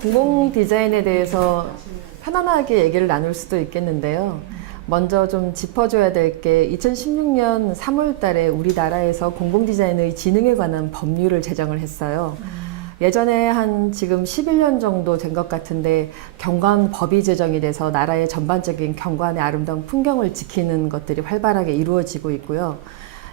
공공 디자인에 대해서 편안하게 얘기를 나눌 수도 있겠는데요. 먼저 좀 짚어줘야 될 게 2016년 3월 달에 우리나라에서 공공 디자인의 진흥에 관한 법률을 제정을 했어요. 예전에 한 지금 11년 정도 된 것 같은데 경관법이 제정이 돼서 나라의 전반적인 경관의 아름다운 풍경을 지키는 것들이 활발하게 이루어지고 있고요.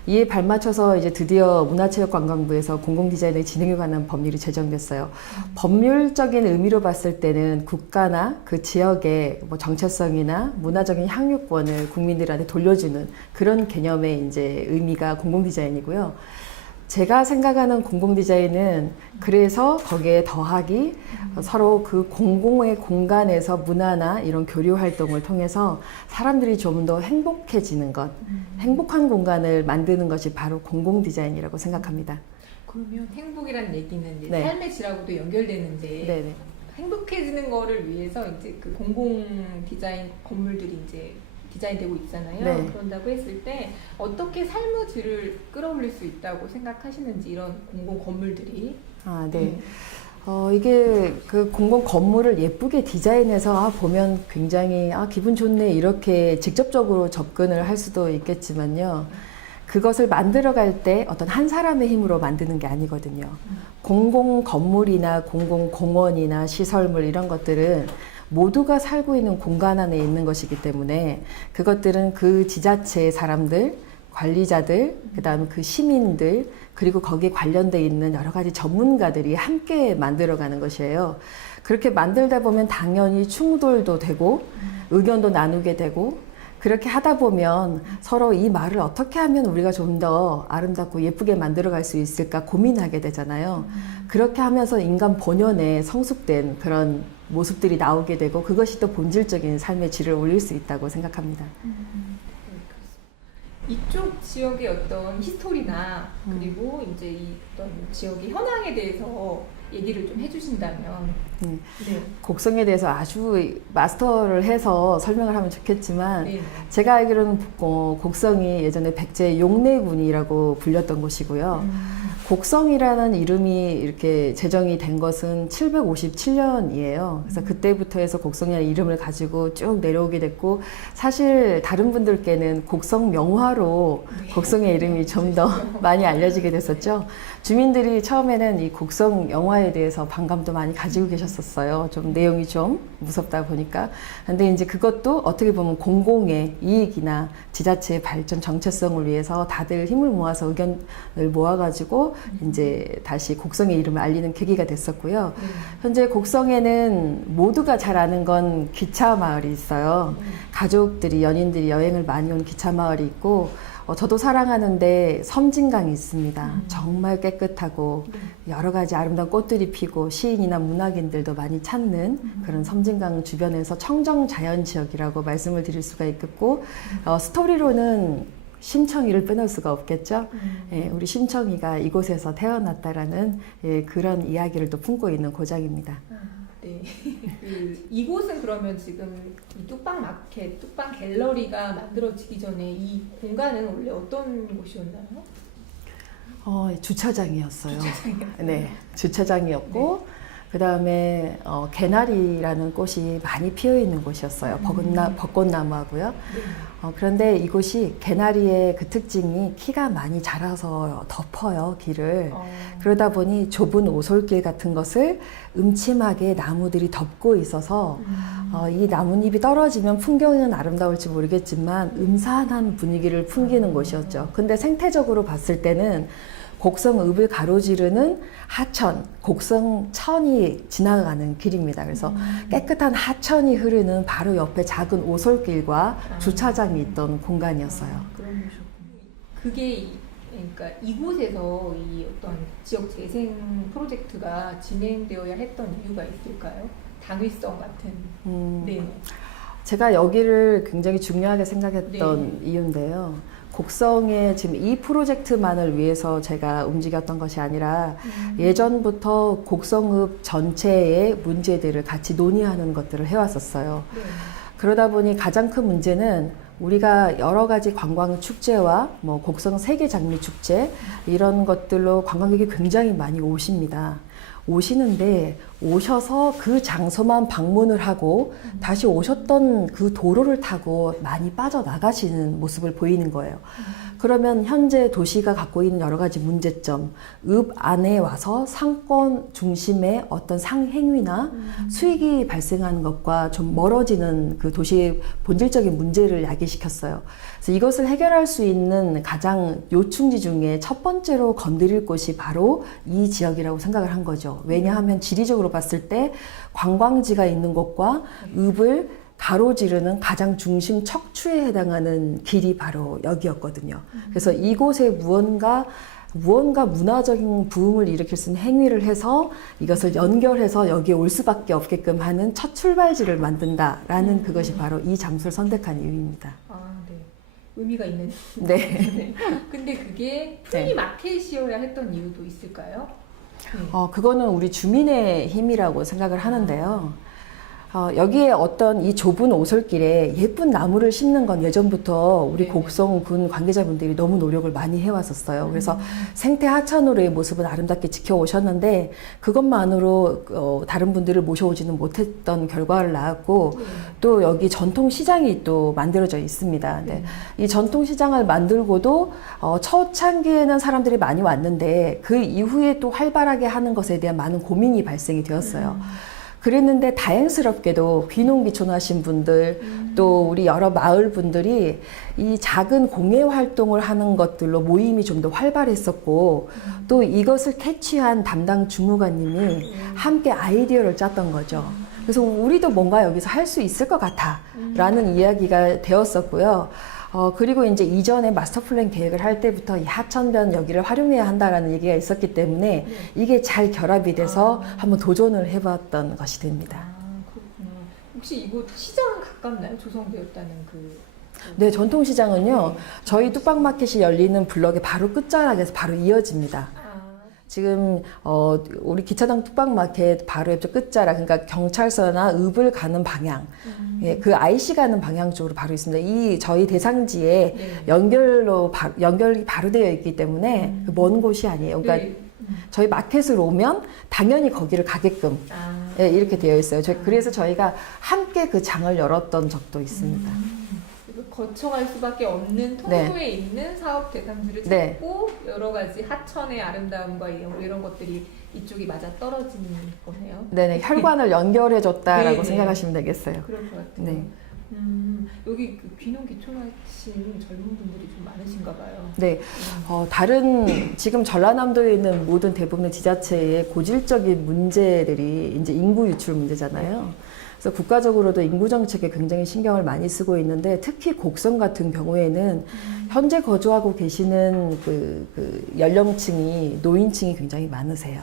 이에 발맞춰서 이제 드디어 문화체육관광부에서 공공디자인의 진흥에 관한 법률이 제정됐어요. 법률적인 의미로 봤을 때는 국가나 그 지역의 뭐 정체성이나 문화적인 향유권을 국민들한테 돌려주는 그런 개념의 이제 의미가 공공디자인이고요. 제가 생각하는 공공디자인은 그래서 거기에 더하기 서로 그 공공의 공간에서 문화나 이런 교류 활동을 통해서 사람들이 좀 더 행복해지는 것, 행복한 공간을 만드는 것이 바로 공공디자인이라고 생각합니다. 그러면 행복이란 얘기는 이제 네. 삶의 질하고도 연결되는데 네네. 행복해지는 거를 위해서 이제 그 공공 디자인 건물들이 이제 디자인되고 있잖아요. 네. 그런다고 했을 때 어떻게 삶의 질을 끌어올릴 수 있다고 생각하시는지 이런 공공 건물들이. 아, 네. 이게 그 공공 건물을 예쁘게 디자인해서 보면 굉장히 기분 좋네 이렇게 직접적으로 접근을 할 수도 있겠지만요. 그것을 만들어갈 때 어떤 한 사람의 힘으로 만드는 게 아니거든요. 공공 건물이나 공공 공원이나 시설물 이런 것들은 모두가 살고 있는 공간 안에 있는 것이기 때문에 그것들은 그 지자체의 사람들, 관리자들, 그다음에 그 시민들, 그리고 거기에 관련돼 있는 여러 가지 전문가들이 함께 만들어가는 것이에요. 그렇게 만들다 보면 당연히 충돌도 되고 의견도 나누게 되고 그렇게 하다 보면 서로 이 말을 어떻게 하면 우리가 좀 더 아름답고 예쁘게 만들어갈 수 있을까 고민하게 되잖아요. 그렇게 하면서 인간 본연의 성숙된 그런 모습들이 나오게 되고 그것이 또 본질적인 삶의 질을 올릴 수 있다고 생각합니다. 이쪽 지역의 어떤 히스토리나 그리고 이제 이 어떤 지역의 현황에 대해서 얘기를 좀 해주신다면. 네. 곡성에 대해서 아주 마스터를 해서 설명을 하면 좋겠지만 네. 제가 알기로는 곡성이 예전에 백제 용내군이라고 불렸던 곳이고요. 곡성이라는 이름이 이렇게 제정이 된 것은 757년이에요. 그래서 그때부터 해서 곡성이라는 이름을 가지고 쭉 내려오게 됐고 사실 다른 분들께는 곡성 명화로 곡성의 이름이 좀 더 많이 알려지게 됐었죠. 주민들이 처음에는 이 곡성 영화에 대해서 반감도 많이 가지고 계셨었어요. 좀 내용이 좀 무섭다 보니까. 근데 이제 그것도 어떻게 보면 공공의 이익이나 지자체의 발전 정체성을 위해서 다들 힘을 모아서 의견을 모아가지고 이제 다시 곡성의 이름을 알리는 계기가 됐었고요. 현재 곡성에는 모두가 잘 아는 건 기차 마을이 있어요. 가족들이, 연인들이 여행을 많이 온 기차 마을이 있고 저도 사랑하는데 섬진강이 있습니다. 정말 깨끗하고 여러 가지 아름다운 꽃들이 피고 시인이나 문학인들도 많이 찾는 그런 섬진강 주변에서 청정 자연 지역이라고 말씀을 드릴 수가 있겠고 스토리로는 심청이를 빼놓을 수가 없겠죠. 예, 우리 심청이가 이곳에서 태어났다라는 그런 이야기를 또 품고 있는 고장입니다. 네. 이곳은 그러면 지금 이 뚝방 마켓, 뚝방 갤러리가 만들어지기 전에 이 공간은 원래 어떤 곳이었나요? 주차장이었어요. 주차장이요? 네, 주차장이었고 그 다음에 개나리라는 꽃이 많이 피어 있는 곳이었어요. 벚꽃나무하고요. 그런데 이곳이 개나리의 그 특징이 키가 많이 자라서 덮어요, 길을. 그러다 보니 좁은 오솔길 같은 것을 음침하게 나무들이 덮고 있어서 이 나뭇잎이 떨어지면 풍경은 아름다울지 모르겠지만 음산한 분위기를 풍기는 곳이었죠. 근데 생태적으로 봤을 때는 곡성읍을 가로지르는 하천, 곡성천이 지나가는 길입니다. 그래서 깨끗한 하천이 흐르는 바로 옆에 작은 오솔길과 주차장이 있던 공간이었어요. 그런 곳이었군요. 그게 그러니까 이곳에서 이 어떤 지역 재생 프로젝트가 진행되어야 했던 이유가 있을까요? 당위성 같은. 네. 제가 여기를 굉장히 중요하게 생각했던 이유인데요. 곡성의 지금 이 프로젝트만을 위해서 제가 움직였던 것이 아니라 예전부터 곡성읍 전체의 문제들을 같이 논의하는 것들을 해왔었어요. 그러다 보니 가장 큰 문제는 우리가 여러 가지 관광 축제와 뭐 곡성 세계 장미 축제 이런 것들로 관광객이 굉장히 많이 오십니다. 오시는데 오셔서 그 장소만 방문을 하고 다시 오셨던 그 도로를 타고 많이 빠져나가시는 모습을 보이는 거예요. 그러면 현재 도시가 갖고 있는 여러 가지 문제점, 읍 안에 와서 상권 중심의 어떤 상행위나 수익이 발생하는 것과 좀 멀어지는 그 도시의 본질적인 문제를 야기시켰어요. 그래서 이것을 해결할 수 있는 가장 요충지 중에 첫 번째로 건드릴 곳이 바로 이 지역이라고 생각을 한 거죠. 왜냐하면 지리적으로 봤을 때 관광지가 있는 곳과 읍을 가로지르는 가장 중심 척추에 해당하는 길이 바로 여기였거든요. 그래서 이곳에 무언가 문화적인 부흥을 일으킬 수 있는 행위를 해서 이것을 연결해서 여기에 올 수밖에 없게끔 하는 첫 출발지를 만든다라는 그것이 바로 이 장소를 선택한 이유입니다. 아, 네. 의미가 있는. 네. 근데 그게 프리마켓이어야 했던 이유도 있을까요? 그거는 우리 주민의 힘이라고 생각을 하는데요. 여기에 어떤 이 좁은 오솔길에 예쁜 나무를 심는 건 예전부터 우리 네. 곡성군 관계자분들이 너무 노력을 많이 해왔었어요. 그래서 생태 하천으로의 모습은 아름답게 지켜오셨는데 그것만으로 다른 분들을 모셔오지는 못했던 결과를 낳았고 또 여기 전통시장이 또 만들어져 있습니다. 네. 이 전통시장을 만들고도 초창기에는 사람들이 많이 왔는데 그 이후에 또 활발하게 하는 것에 대한 많은 고민이 발생이 되었어요. 그랬는데 다행스럽게도 귀농귀촌하신 분들 또 우리 여러 마을 분들이 이 작은 공예 활동을 하는 것들로 모임이 좀 더 활발했었고 또 이것을 캐치한 담당 주무관님이 함께 아이디어를 짰던 거죠. 그래서 우리도 뭔가 여기서 할 수 있을 것 같아 라는 이야기가 되었었고요. 그리고 이제 이전에 마스터 플랜 계획을 할 때부터 이 하천변 여기를 활용해야 한다라는 얘기가 있었기 때문에 이게 잘 결합이 돼서 한번 도전을 해봤던 것이 됩니다. 그렇구나. 혹시 이곳 시장은 가깝나요? 조성되었다는 네, 전통시장은요, 저희 뚝방마켓이 열리는 블럭의 바로 끝자락에서 바로 이어집니다. 지금 우리 기차당 뚝방마켓 바로 옆쪽 끝자락, 그러니까 경찰서나 읍을 가는 방향, 예, 그 IC 가는 방향 쪽으로 바로 있습니다. 이 저희 대상지에 연결이 바로 되어 있기 때문에 먼 곳이 아니에요. 그러니까 저희 마켓으로 오면 당연히 거기를 가게끔 예, 이렇게 되어 있어요. 그래서 저희가 함께 그 장을 열었던 적도 있습니다. 거쳐갈 수밖에 없는 통로에 있는 사업 대상들을 찾고 여러 가지 하천의 아름다움과 이런 것들이 이쪽이 맞아 떨어지는 거네요. 네네, 혈관을 연결해줬다라고 네네. 생각하시면 되겠어요. 그럴 것 같아요. 네. 여기 그 귀농귀촌하신 젊은 분들이 좀 많으신가 봐요. 네, 다른 지금 전라남도에 있는 모든 대부분의 지자체의 고질적인 문제들이 이제 인구 유출 문제잖아요. 그래서 국가적으로도 인구 정책에 굉장히 신경을 많이 쓰고 있는데 특히 곡성 같은 경우에는 현재 거주하고 계시는 그 연령층이 노인층이 굉장히 많으세요.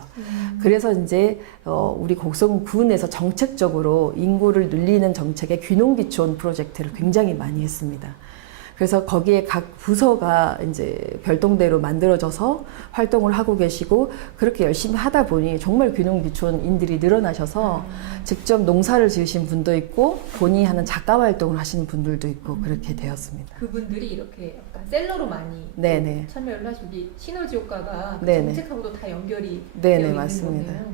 그래서 이제 우리 곡성군에서 정책적으로 인구를 늘리는 정책의 귀농귀촌 프로젝트를 굉장히 많이 했습니다. 그래서 거기에 각 부서가 이제 별동대로 만들어져서 활동을 하고 계시고 그렇게 열심히 하다 보니 정말 귀농귀촌인들이 늘어나셔서 직접 농사를 지으신 분도 있고 본인이 하는 작가 활동을 하시는 분들도 있고 그렇게 되었습니다. 그분들이 이렇게 약간 셀러로 많이 네네. 참여를 하시고 시너지 효과가 그 네네. 정책하고도 다 연결이 네네, 되어 있는 맞습니다. 거네요.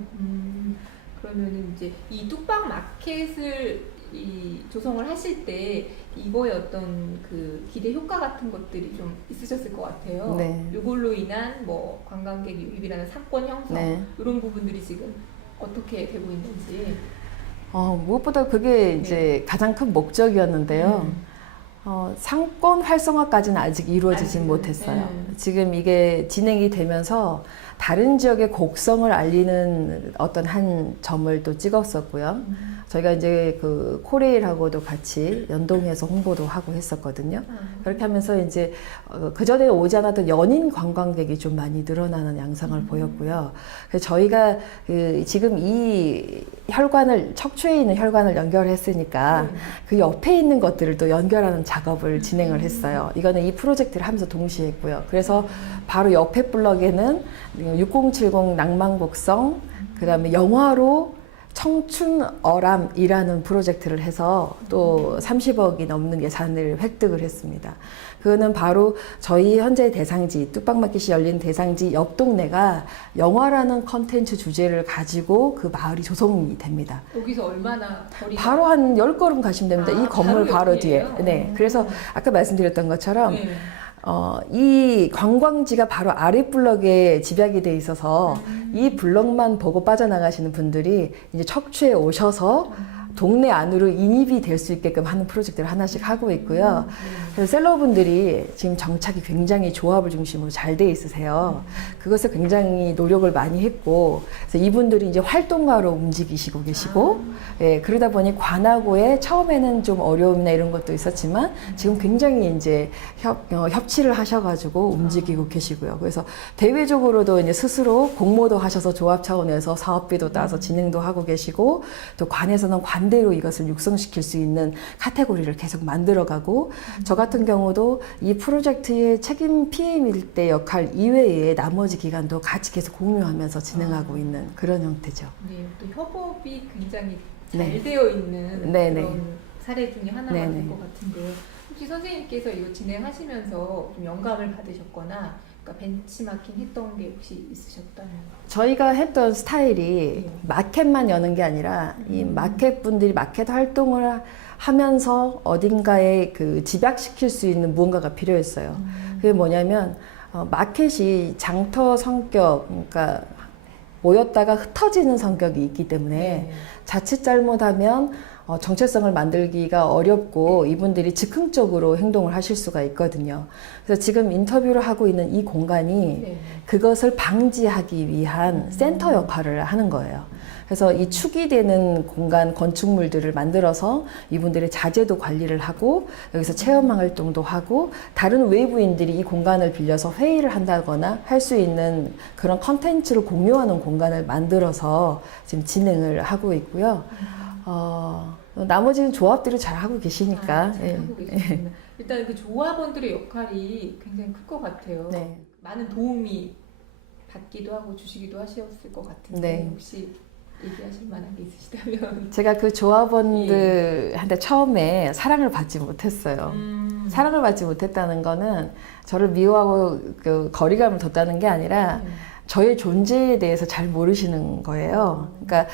그러면은 이제 이 뚝방 마켓을 조성을 하실 때 이거의 어떤 그 기대 효과 같은 것들이 좀 있으셨을 것 같아요. 네. 이걸로 인한 뭐 관광객 유입이라는 상권 형성 네. 이런 부분들이 지금 어떻게 되고 있는지. 무엇보다 그게 이제 가장 큰 목적이었는데요. 상권 활성화까지는 아직 이루어지진 못했어요. 지금 이게 진행이 되면서 다른 지역의 곡성을 알리는 어떤 한 점을 또 찍었었고요. 저희가 이제 그 코레일하고도 같이 연동해서 홍보도 하고 했었거든요. 그렇게 하면서 이제 그 전에 오지 않았던 연인 관광객이 좀 많이 늘어나는 양상을 보였고요. 그래서 저희가 지금 이 혈관을 척추에 있는 혈관을 연결했으니까 그 옆에 있는 것들을 또 연결하는 작업을 진행을 했어요. 이거는 이 프로젝트를 하면서 동시에 했고요. 그래서 바로 옆에 블럭에는 6070 낭만곡성, 그 다음에 영화로 청춘어람이라는 프로젝트를 해서 또 30억이 넘는 예산을 획득을 했습니다. 그거는 바로 저희 현재 대상지, 뚝방마켓이 열린 대상지 옆 동네가 영화라는 컨텐츠 주제를 가지고 그 마을이 조성이 됩니다. 여기서 얼마나 거리가? 바로 한 10걸음 가시면 됩니다. 이 건물 바로 뒤에. 옆이에요? 네. 그래서 아까 말씀드렸던 것처럼 네. 이 관광지가 바로 아래 블럭에 집약이 돼 있어서 이 블럭만 보고 빠져나가시는 분들이 이제 척추에 오셔서 동네 안으로 인입이 될 수 있게끔 하는 프로젝트를 하나씩 하고 있고요. 그래서 셀러분들이 지금 정착이 굉장히 조합을 중심으로 잘 돼 있으세요. 그것을 굉장히 노력을 많이 했고, 그래서 이분들이 이제 활동가로 움직이시고 계시고, 예, 그러다 보니 관하고에 처음에는 좀 어려움이나 이런 것도 있었지만 지금 굉장히 이제 협치를 하셔가지고 움직이고 계시고요. 그래서 대외적으로도 이제 스스로 공모도 하셔서 조합 차원에서 사업비도 따서 진행도 하고 계시고, 또 관에서는 관대로 이것을 육성시킬 수 있는 카테고리를 계속 만들어가고, 저 같은 경우도 이 프로젝트의 책임 PM일 때 역할 이외에 나머지 기간도 같이 계속 공유하면서 진행하고 있는 그런 형태죠. 네, 또 협업이 굉장히 잘 네. 되어 있는 네네. 그런 사례 중에 하나가 네네. 될 것 같은데, 혹시 선생님께서 이거 진행하시면서 좀 영감을 받으셨거나 그러니까 벤치마킹 했던 게 혹시 있으셨다면? 저희가 했던 스타일이 네. 마켓만 여는 게 아니라 이 마켓 분들이 마켓 활동을 하면서 어딘가에 그 집약시킬 수 있는 무언가가 필요했어요. 그게 뭐냐면 마켓이 장터 성격, 그러니까 모였다가 흩어지는 성격이 있기 때문에 네. 자칫 잘못하면 정체성을 만들기가 어렵고 이분들이 즉흥적으로 행동을 하실 수가 있거든요. 그래서 지금 인터뷰를 하고 있는 이 공간이 네. 그것을 방지하기 위한 센터 역할을 하는 거예요. 그래서 이 축이 되는 공간 건축물들을 만들어서 이분들의 자재도 관리를 하고 여기서 체험 활동도 하고 다른 외부인들이 이 공간을 빌려서 회의를 한다거나 할 수 있는 그런 컨텐츠를 공유하는 공간을 만들어서 지금 진행을 하고 있고요. 나머지는 조합들이 잘 하고 계시니까. 잘 하고 계시구나. 일단 그 조합원들의 역할이 굉장히 클 것 같아요. 네. 많은 도움이 받기도 하고 주시기도 하셨을 것 같은데 네. 혹시 얘기하실 만한 게 있으시다면? 제가 그 조합원들한테 처음에 사랑을 받지 못했어요. 사랑을 받지 못했다는 거는 저를 미워하고 그 거리감을 뒀다는 게 아니라 저의 존재에 대해서 잘 모르시는 거예요. 그러니까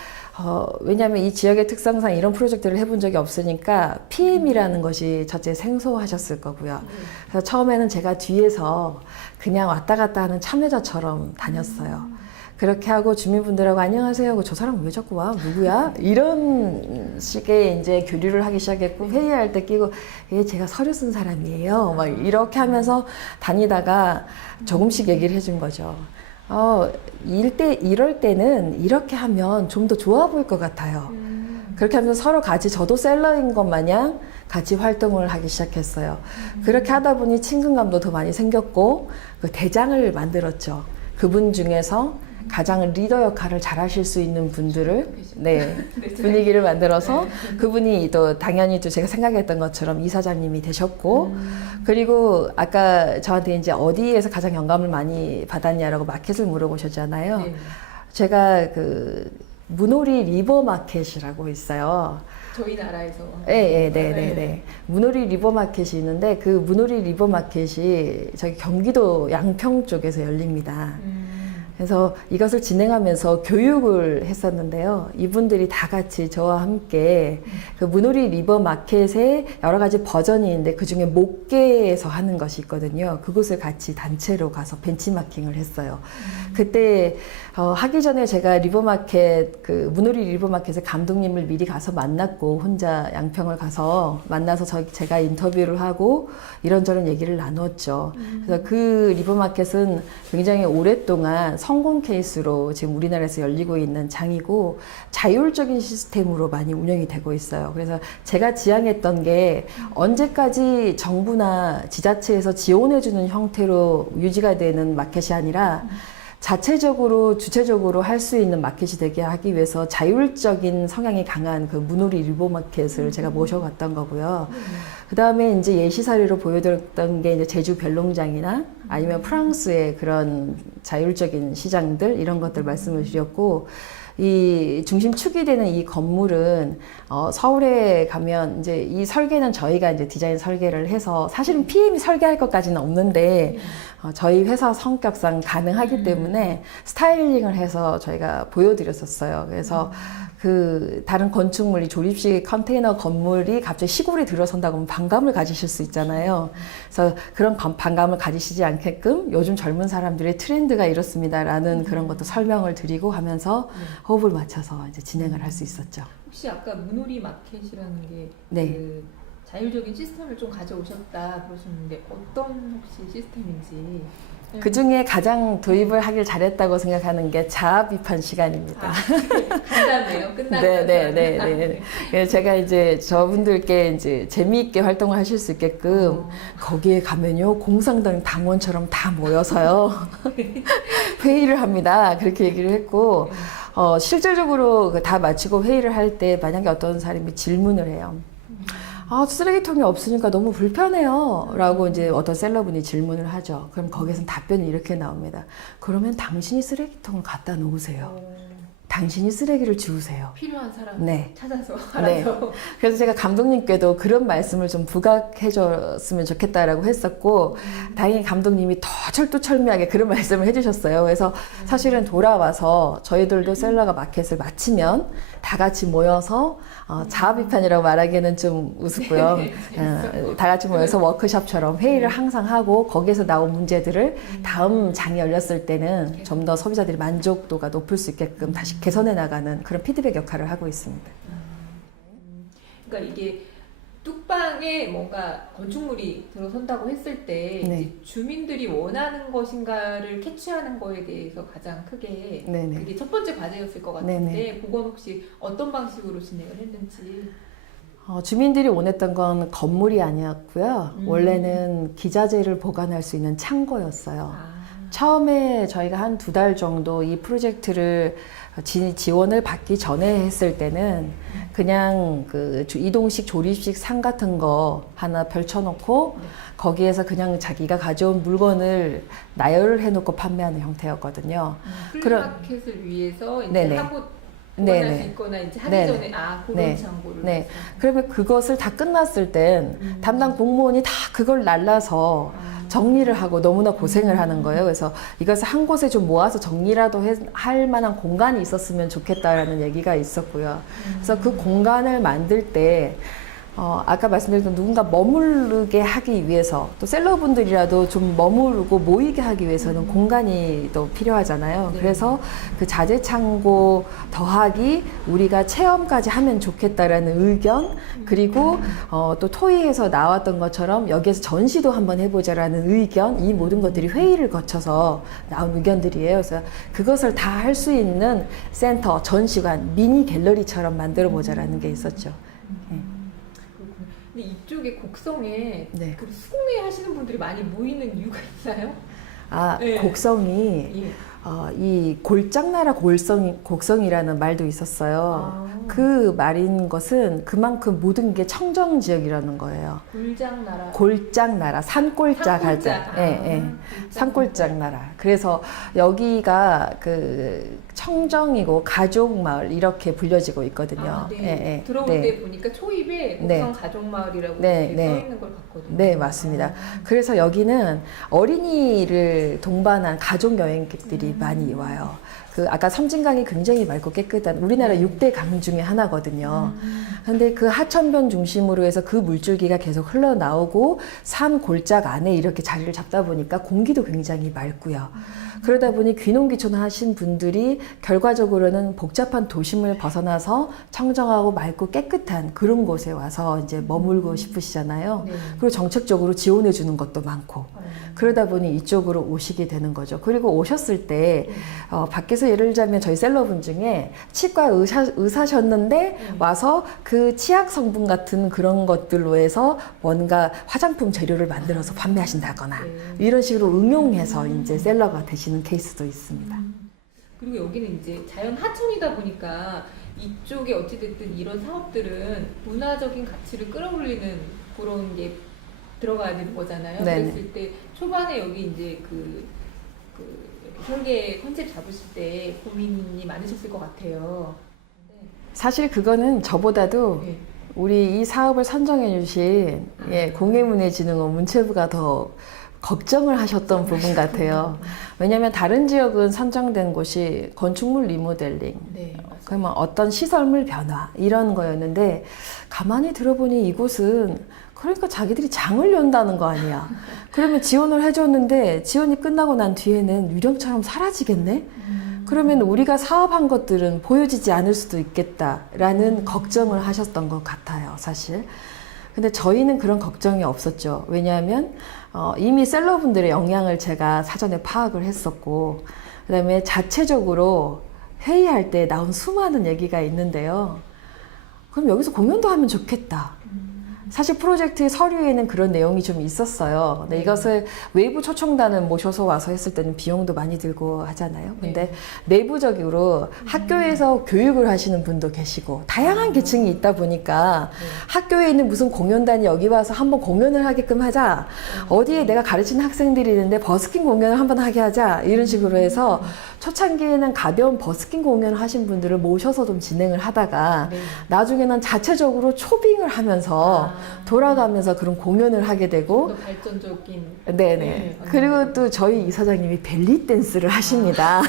왜냐하면 이 지역의 특성상 이런 프로젝트를 해본 적이 없으니까 PM이라는 것이 첫째 생소하셨을 거고요. 그래서 처음에는 제가 뒤에서 그냥 왔다 갔다 하는 참여자처럼 다녔어요. 그렇게 하고 주민분들하고 안녕하세요 하고 저 사람 왜 자꾸 와? 누구야? 이런 식의 이제 교류를 하기 시작했고 회의할 때 끼고 예, 제가 서류 쓴 사람이에요. 막 이렇게 하면서 다니다가 조금씩 얘기를 해준 거죠. 이럴 때는 이렇게 하면 좀 더 좋아 보일 것 같아요. 그렇게 하면서 서로 같이 저도 셀러인 것 마냥 같이 활동을 하기 시작했어요. 그렇게 하다 보니 친근감도 더 많이 생겼고 그 대장을 만들었죠. 그분 중에서 가장 리더 역할을 잘 하실 수 있는 분들을 분위기를 만들어서 그분이 또 당연히 또 제가 생각했던 것처럼 이사장님이 되셨고 그리고 아까 저한테 이제 어디에서 가장 영감을 많이 받았냐라고 마켓을 물어보셨잖아요. 네. 제가 그 문오리 리버 마켓이라고 있어요. 저희 나라에서. 네. 문오리 리버 마켓이 있는데 그 문오리 리버 마켓이 저기 경기도 양평 쪽에서 열립니다. 그래서 이것을 진행하면서 교육을 했었는데요. 이분들이 다 같이 저와 함께 그 문오리 리버 마켓의 여러 가지 버전이 있는데 그 중에 목계에서 하는 것이 있거든요. 그곳을 같이 단체로 가서 벤치마킹을 했어요. 그때 하기 전에 제가 리버마켓 그 문오리 리버마켓의 감독님을 미리 가서 만났고 혼자 양평을 가서 만나서 제가 인터뷰를 하고 이런저런 얘기를 나누었죠. 그래서 그 리버마켓은 굉장히 오랫동안 성공 케이스로 지금 우리나라에서 열리고 있는 장이고 자율적인 시스템으로 많이 운영이 되고 있어요. 그래서 제가 지향했던 게 언제까지 정부나 지자체에서 지원해주는 형태로 유지가 되는 마켓이 아니라 자체적으로 주체적으로 할 수 있는 마켓이 되게 하기 위해서 자율적인 성향이 강한 그 문오리 리버 마켓을 제가 모셔갔던 거고요. 그 다음에 이제 예시 사례로 보여드렸던 게 이제 제주 별농장이나 아니면 프랑스의 그런 자율적인 시장들 이런 것들 말씀을 드렸고 이 중심축이 되는 이 건물은 서울에 가면 이제 이 설계는 저희가 이제 디자인 설계를 해서 사실은 PM이 설계할 것까지는 없는데 저희 회사 성격상 가능하기 때문에 스타일링을 해서 저희가 보여드렸었어요. 그래서 그 다른 건축물이 조립식 컨테이너 건물이 갑자기 시골에 들어선다고 하면 반감을 가지실 수 있잖아요. 그래서 그런 반감을 가지시지 않게끔 요즘 젊은 사람들의 트렌드가 이렇습니다라는 그런 것도 설명을 드리고 하면서 호흡을 맞춰서 이제 진행을 할 수 있었죠. 혹시 아까 문우리 마켓이라는 게 네. 그 자율적인 시스템을 좀 가져오셨다 그러셨는데 어떤 혹시 시스템인지 그 중에 가장 도입을 하길 잘했다고 생각하는 게 자아 비판 시간입니다. 간단해요. 끝나고 네네네. 그래서 제가 이제 저분들께 이제 재미있게 활동을 하실 수 있게끔 거기에 가면요 공산당 당원처럼 다 모여서요 회의를 합니다. 그렇게 얘기를 했고 실질적으로 다 마치고 회의를 할 때 만약에 어떤 사람이 질문을 해요. 아, 쓰레기통이 없으니까 너무 불편해요. 라고 이제 어떤 셀러분이 질문을 하죠. 그럼 거기서는 답변이 이렇게 나옵니다. 그러면 당신이 쓰레기통을 갖다 놓으세요. 당신이 쓰레기를 주우세요. 필요한 사람 네. 찾아서 네. 알아서. 그래서 제가 감독님께도 그런 말씀을 좀 부각해줬으면 좋겠다라고 했었고, 다행히 감독님이 더 철두철미하게 그런 말씀을 해주셨어요. 그래서 사실은 돌아와서 저희들도 셀러가 마켓을 마치면 다 같이 모여서 자아 비판이라고 말하기에는 좀 우습고요. 다 같이 모여서 워크숍처럼 회의를 항상 하고 거기에서 나온 문제들을 다음 장이 열렸을 때는 좀 더 소비자들이 만족도가 높을 수 있게끔 다시 개선해 나가는 그런 피드백 역할을 하고 있습니다. 그러니까 이게 뚝방에 뭔가 건축물이 들어선다고 했을 때 네. 이제 주민들이 원하는 것인가를 캐치하는 거에 대해서 가장 크게 네네. 그게 첫 번째 과제였을 것 같은데 네네. 그건 혹시 어떤 방식으로 진행을 했는지. 주민들이 원했던 건 건물이 아니었고요. 원래는 기자재를 보관할 수 있는 창고였어요. 처음에 저희가 한 2달 정도 이 프로젝트를 지원을 받기 전에 했을 때는 그냥 그 이동식 조립식 상 같은 거 하나 펼쳐놓고 거기에서 그냥 자기가 가져온 물건을 나열을 해놓고 판매하는 형태였거든요. 플리마켓을 위해서 이제 네네. 하고 보관할 네네. 수 있거나 이제 하기 네네. 전에 그런 네. 창고를 네. 해서. 그러면 그것을 다 끝났을 땐 담당 공무원이 다 그걸 날라서 정리를 하고 너무나 고생을 하는 거예요. 그래서 이것을 한 곳에 좀 모아서 정리라도 할 만한 공간이 있었으면 좋겠다라는 얘기가 있었고요. 그래서 그 공간을 만들 때 아까 말씀드렸던 누군가 머무르게 하기 위해서 또 셀러분들이라도 좀 머무르고 모이게 하기 위해서는 공간이 또 필요하잖아요. 네. 그래서 그 자재 창고 더하기 우리가 체험까지 하면 좋겠다라는 의견 그리고 또 토의에서 나왔던 것처럼 여기에서 전시도 한번 해보자라는 의견 이 모든 것들이 회의를 거쳐서 나온 의견들이에요. 그래서 그것을 다 할 수 있는 센터, 전시관, 미니 갤러리처럼 만들어 보자라는 게 있었죠. 근데 이쪽에 곡성에 네. 그 수공예 하시는 분들이 많이 모이는 이유가 있나요? 네. 곡성이 예. 이 골장나라 곡성이라는 말도 있었어요. 그 말인 것은 그만큼 모든 게 청정 지역이라는 거예요. 골장나라. 골장나라, 산골짝 할 때. 산골짝나라. 그래서 여기가 그 청정이고 가족 마을 이렇게 불려지고 있거든요. 네. 들어올 때 보니까 초입에 곡성 가족마을이라고 써 있는 걸 봤거든요. 네, 맞습니다. 그래서 여기는 어린이를 동반한 가족 여행객들이 많이 와요. 아까 섬진강이 굉장히 맑고 깨끗한 우리나라 6대 강 중에 하나거든요. 근데 그 하천변 중심으로 해서 그 물줄기가 계속 흘러나오고 산 골짝 안에 이렇게 자리를 잡다 보니까 공기도 굉장히 맑고요. 그러다 보니 귀농귀촌 하신 분들이 결과적으로는 복잡한 도심을 벗어나서 청정하고 맑고 깨끗한 그런 곳에 와서 이제 머물고 싶으시잖아요. 네. 그리고 정책적으로 지원해 주는 것도 많고. 그러다 보니 이쪽으로 오시게 되는 거죠. 그리고 오셨을 때 밖에서 예를 들자면 저희 셀러분 중에 치과 의사셨는데 와서 그 치약 성분 같은 그런 것들로 해서 뭔가 화장품 재료를 만들어서 판매하신다거나 이런 식으로 응용해서 이제 셀러가 되시는 케이스도 있습니다. 그리고 여기는 이제 자연 하천이다 보니까 이쪽에 어찌됐든 이런 사업들은 문화적인 가치를 끌어올리는 그런 게 들어가야 되는 거잖아요. 네네. 그랬을 때 초반에 여기 이제 이렇게 설계 컨셉 잡으실 때 고민이 많으셨을 것 같아요. 사실 그거는 저보다도 네. 우리 이 사업을 선정해 주신 공해문해진흥원 문체부가 더 걱정을 하셨던 부분 같아요. 왜냐하면 다른 지역은 선정된 곳이 건축물 리모델링, 네, 맞아요. 그러면 어떤 시설물 변화 이런 거였는데 가만히 들어보니 이곳은 그러니까 자기들이 장을 연다는 거 아니야. 그러면 지원을 해줬는데 지원이 끝나고 난 뒤에는 유령처럼 사라지겠네? 그러면 우리가 사업한 것들은 보여지지 않을 수도 있겠다라는 걱정을 하셨던 것 같아요, 사실. 근데 저희는 그런 걱정이 없었죠. 왜냐하면 이미 셀러분들의 역량을 제가 사전에 파악을 했었고, 그 다음에 자체적으로 회의할 때 나온 수많은 얘기가 있는데요. 그럼 여기서 공연도 하면 좋겠다. 사실 프로젝트의 서류에는 그런 내용이 좀 있었어요. 근데 이것을 외부 초청단을 모셔서 와서 했을 때는 비용도 많이 들고 하잖아요. 근데 내부적으로 학교에서 교육을 하시는 분도 계시고 다양한 계층이 있다 보니까 학교에 있는 무슨 공연단이 여기 와서 한번 공연을 하게끔 하자. 어디에 내가 가르치는 학생들이 있는데 버스킹 공연을 한번 하게 하자. 이런 식으로 해서 초창기에는 가벼운 버스킹 공연을 하신 분들을 모셔서 좀 진행을 하다가 나중에는 자체적으로 초빙을 하면서 돌아가면서 그런 공연을 하게 되고 더 발전적인. 네네. 그리고 또 저희 이사장님이 벨리 댄스를 하십니다.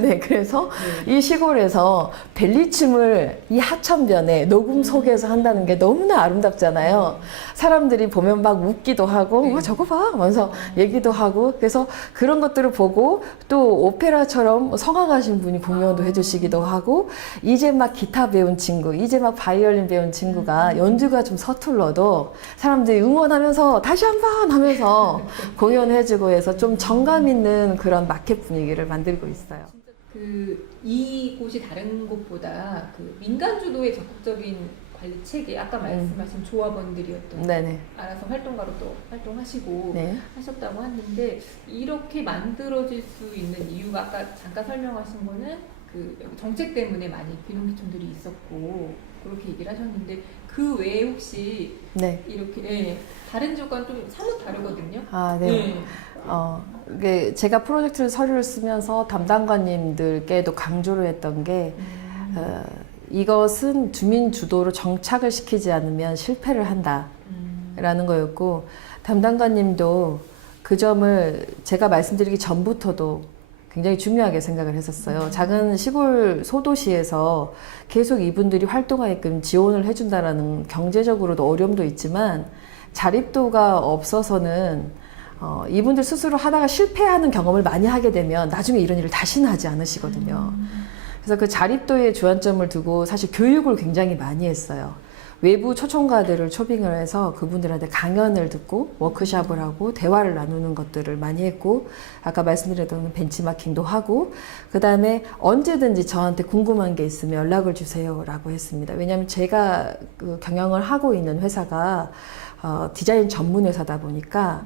네, 그래서 이 시골에서 벨리춤을 이 하천변에 녹음 속에서 한다는 게 너무나 아름답잖아요. 사람들이 보면 막 웃기도 하고 저거 봐 하면서 얘기도 하고 그래서 그런 것들을 보고 또 오페라처럼 성악하신 분이 공연도 해주시기도 하고 이제 막 기타 배운 친구, 이제 막 바이올린 배운 친구가 연주가 좀 서툴러도 사람들이 응원하면서 다시 한번 하면서 공연해주고 해서 좀 정감 있는 그런 마켓 분위기를 만들고 있어요. 이곳이 다른 곳보다 민간 주도의 적극적인 관리 체계, 아까 말씀하신 조합원들이었던 네네. 알아서 활동가로 또 활동하시고 네. 하셨다고 하는데 이렇게 만들어질 수 있는 이유가 아까 잠깐 설명하신 거는 여기 정책 때문에 많이 귀농귀촌들이 있었고 그렇게 얘기를 하셨는데 그 외에 혹시 이렇게 다른 지역과는 좀 사뭇 다르거든요. 아, 네. 이게 제가 프로젝트 서류를 쓰면서 담당관님들께도 강조를 했던 게 이것은 주민 주도로 정착을 시키지 않으면 실패를 한다라는 거였고 담당관님도 그 점을 제가 말씀드리기 전부터도 굉장히 중요하게 생각을 했었어요. 작은 시골 소도시에서 계속 이분들이 활동하게끔 지원을 해준다라는 경제적으로도 어려움도 있지만 자립도가 없어서는 이분들 스스로 하다가 실패하는 경험을 많이 하게 되면 나중에 이런 일을 다시는 하지 않으시거든요. 그래서 그 자립도에 주안점을 두고 사실 교육을 굉장히 많이 했어요. 외부 초청가들을 초빙을 해서 그분들한테 강연을 듣고 워크숍을 하고 대화를 나누는 것들을 많이 했고 아까 말씀드렸던 벤치마킹도 하고 그 다음에 언제든지 저한테 궁금한 게 있으면 연락을 주세요 라고 했습니다. 왜냐하면 제가 경영을 하고 있는 회사가 디자인 전문 회사다 보니까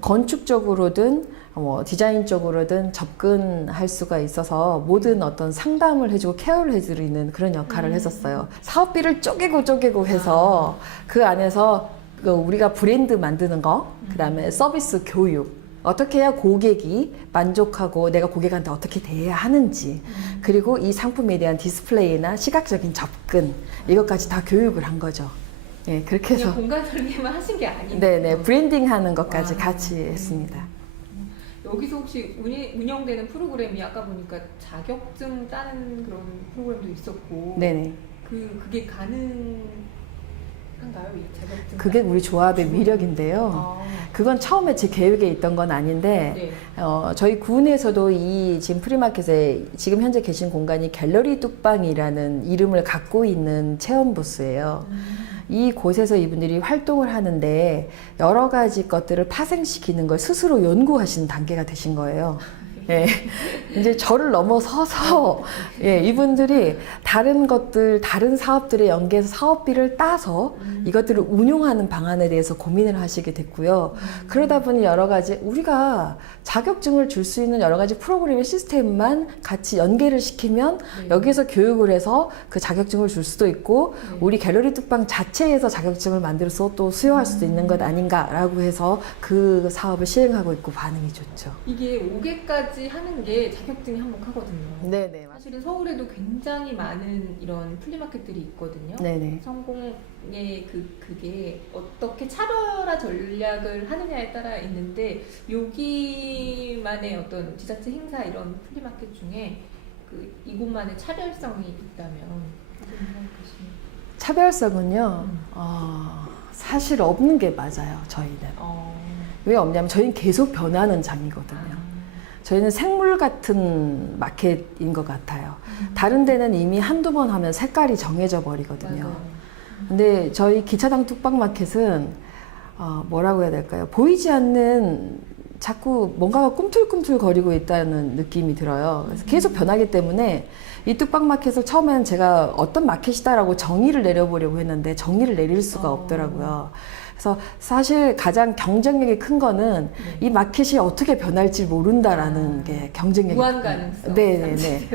건축적으로든 디자인 쪽으로든 접근할 수가 있어서 모든 어떤 상담을 해주고 케어를 해드리는 그런 역할을 했었어요. 사업비를 쪼개고 해서 그 안에서 우리가 브랜드 만드는 거, 그 다음에 서비스 교육, 어떻게 해야 고객이 만족하고 내가 고객한테 어떻게 대해야 하는지 그리고 이 상품에 대한 디스플레이나 시각적인 접근 이것까지 다 교육을 한 거죠. 네, 그렇게 해서 공간 설계만 하신 게 아니에요. 네네, 브랜딩하는 것까지 같이 했습니다. 여기서 혹시 운영되는 프로그램이 아까 보니까 자격증 따는 그런 프로그램도 있었고 네네. 그게 가능한가요? 이 자격증? 그게 우리 조합의 위력인데요. 그건 처음에 제 계획에 있던 건 아닌데 저희 군에서도 이 지금 프리마켓에 지금 현재 계신 공간이 갤러리 뚝방이라는 이름을 갖고 있는 체험 부스예요. 이 곳에서 이분들이 활동을 하는데 여러 가지 것들을 파생시키는 걸 스스로 연구하시는 단계가 되신 거예요. 예. 이제 저를 넘어서서 이분들이 다른 것들, 다른 사업들에 연계해서 사업비를 따서 이것들을 운용하는 방안에 대해서 고민을 하시게 됐고요. 그러다 보니 여러 가지 우리가 자격증을 줄 수 있는 여러 가지 프로그램의 시스템만 같이 연계를 시키면 여기서 교육을 해서 그 자격증을 줄 수도 있고 우리 갤러리 뚝방 자체에서 자격증을 만들어서 또 수여할 수도 있는 것 아닌가라고 해서 그 사업을 시행하고 있고 반응이 좋죠. 이게 5개까지 정도까지 하는 게 자격증이 한몫하거든요. 네네. 사실은 서울에도 굉장히 많은 이런 플리마켓들이 있거든요. 네네. 성공의 그게 어떻게 차별화 전략을 하느냐에 따라 있는데 여기만의 어떤 지자체 행사 이런 플리마켓 중에 이곳만의 차별성이 있다면 어떻게 생각하시나요? 차별성은요, 사실 없는 게 맞아요, 저희는. 왜 없냐면 저희는 계속 변하는 장이거든요. 저희는 생물 같은 마켓인 것 같아요. 다른 데는 이미 한두 번 하면 색깔이 정해져 버리거든요. 맞아요. 근데 저희 기차당 뚝방마켓은 뭐라고 해야 될까요? 보이지 않는 자꾸 뭔가가 꿈틀꿈틀 거리고 있다는 느낌이 들어요. 그래서 계속 변하기 때문에 이 뚝방마켓을 처음엔 제가 어떤 마켓이다라고 정의를 내려보려고 했는데 정의를 내릴 수가 없더라고요. 그래서 사실 가장 경쟁력이 큰 거는 이 마켓이 어떻게 변할지 모른다라는 게 경쟁력이 무한 가능성. 네네네.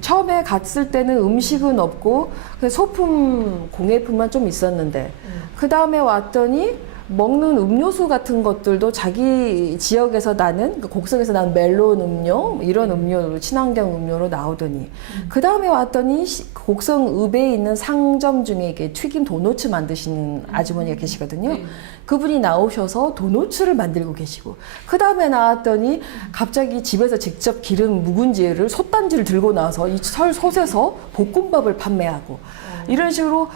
처음에 갔을 때는 음식은 없고 그냥 소품, 공예품만 좀 있었는데 그 다음에 왔더니 먹는 음료수 같은 것들도 자기 지역에서 나는 그러니까 곡성에서 나는 멜론 음료 이런 음료로 친환경 음료로 나오더니 그 다음에 왔더니 곡성 읍에 있는 상점 중에 이게 튀김 도너츠 만드시는 아주머니가 계시거든요. 네. 그분이 나오셔서 도너츠를 만들고 계시고 그 다음에 나왔더니 갑자기 집에서 직접 기름 묵은지를 솥단지를 들고 나와서 이 솥에서 볶음밥을 판매하고 이런 식으로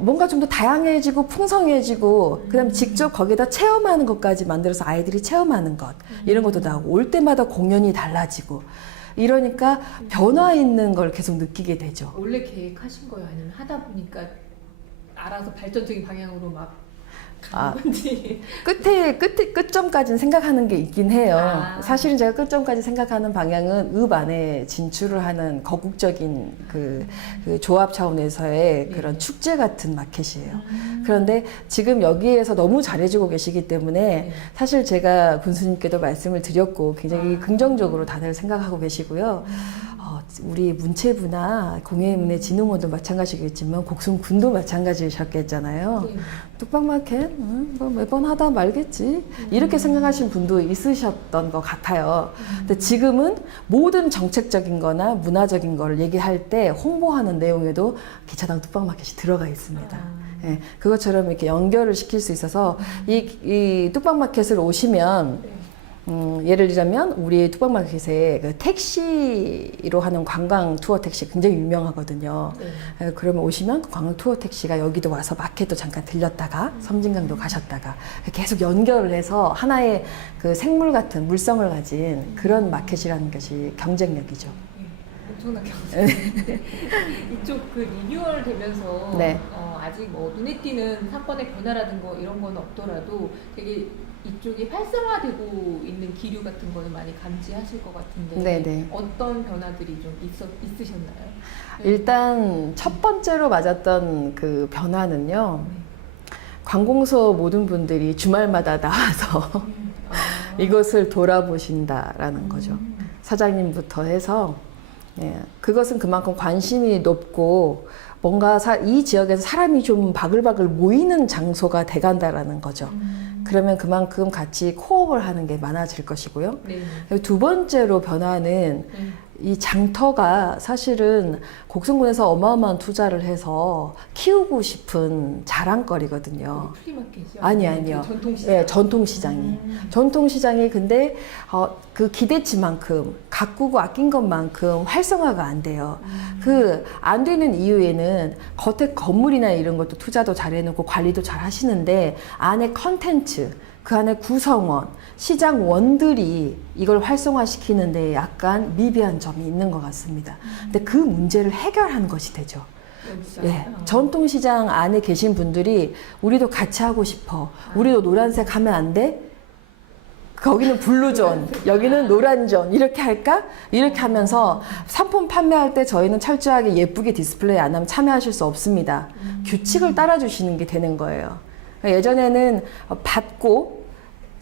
뭔가 좀 더 다양해지고 풍성해지고 그다음 직접 거기다 체험하는 것까지 만들어서 아이들이 체험하는 것 이런 것도 나오고 올 때마다 공연이 달라지고 이러니까 변화 있는 걸 계속 느끼게 되죠. 원래 계획하신 거예요? 아니면 하다 보니까 알아서 발전적인 방향으로 막 가는 건지? 끝점까지는 생각하는 게 있긴 해요. 아. 사실은 제가 끝점까지 생각하는 방향은 읍 안에 진출을 하는 거국적인 그 조합 차원에서의 그런 축제 같은 마켓이에요. 그런데 지금 여기에서 너무 잘해주고 계시기 때문에 사실 제가 군수님께도 말씀을 드렸고 굉장히 긍정적으로 다들 생각하고 계시고요. 우리 문체부나 공예문화진흥원도 마찬가지겠지만 곡성군도 마찬가지셨겠잖아요. 네. 뚝방마켓 뭐 매번 하다 말겠지 이렇게 생각하신 분도 있으셨던 것 같아요. 근데 지금은 모든 정책적인 거나 문화적인 거를 얘기할 때 홍보하는 내용에도 기차당 뚝방마켓이 들어가 있습니다. 예, 그것처럼 이렇게 연결을 시킬 수 있어서 이 뚝방마켓을 오시면 예를 들자면 우리 뚝방마켓에 그 택시로 하는 관광 투어 택시 굉장히 유명하거든요. 네. 그러면 오시면 그 관광 투어 택시가 여기도 와서 마켓도 잠깐 들렸다가 섬진강도 가셨다가 계속 연결을 해서 하나의 그 생물 같은 물성을 가진 그런 마켓이라는 것이 경쟁력이죠. 엄청난 경쟁인데 이쪽 리뉴얼 되면서 네. 아직 뭐 눈에 띄는 상권의 변화라든가 이런 건 없더라도 되게 이쪽이 활성화되고 있는 기류 같은 거는 많이 감지하실 것 같은데 네네. 어떤 변화들이 좀 있으셨나요? 일단 첫 번째로 맞았던 그 변화는요. 관공서 모든 분들이 주말마다 나와서 이것을 돌아보신다라는 거죠. 사장님부터 해서 그것은 그만큼 관심이 높고 뭔가 이 지역에서 사람이 좀 바글바글 모이는 장소가 돼간다라는 거죠. 그러면 그만큼 같이 코업을 하는 게 많아질 것이고요. 네. 두 번째로 변화는 이 장터가 사실은 곡성군에서 어마어마한 투자를 해서 키우고 싶은 자랑거리거든요. 플리마켓이요? 아니요. 전통시장. 예, 전통시장이. 전통시장이 근데 그 기대치만큼 가꾸고 아낀 것만큼 활성화가 안 돼요. 그 안 되는 이유에는 겉에 건물이나 이런 것도 투자도 잘 해놓고 관리도 잘 하시는데 안에 컨텐츠 그 안에 구성원, 시장원들이 이걸 활성화시키는데 약간 미비한 점이 있는 것 같습니다. 근데 그 문제를 해결하는 것이 되죠. 예, 전통시장 안에 계신 분들이 우리도 같이 하고 싶어. 우리도 노란색 하면 안 돼? 거기는 블루존, 여기는 노란존 이렇게 할까? 이렇게 하면서 상품 판매할 때 저희는 철저하게 예쁘게 디스플레이 안 하면 참여하실 수 없습니다. 규칙을 따라주시는 게 되는 거예요. 예전에는 받고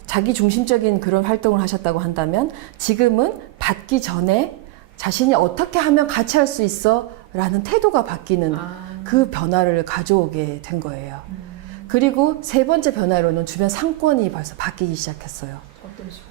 자기 중심적인 그런 활동을 하셨다고 한다면 지금은 받기 전에 자신이 어떻게 하면 같이 할 수 있어? 라는 태도가 바뀌는 그 변화를 가져오게 된 거예요. 그리고 세 번째 변화로는 주변 상권이 벌써 바뀌기 시작했어요. 어떤 식으로?